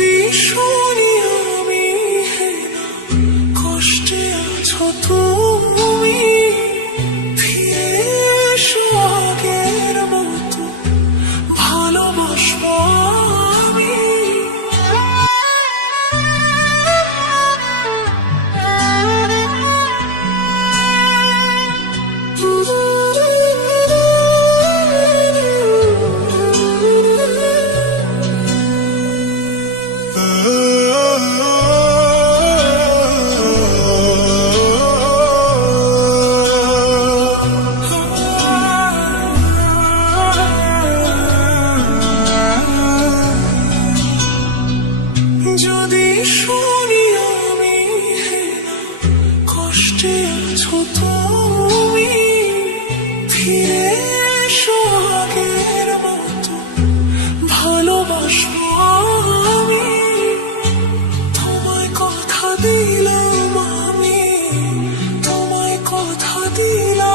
যদি শুনি আমি কষ্টে আছো তুমি, ফিরে এসো আগের মতো ভালোবাসবো আমি। যদি শুনি আমি কষ্টে আছো তুমি, ফিরে এসো আগের মতো ভালোবাসবো আমি। তোমায় কথা দিলাম আমি, তোমায় কথা দিলাম।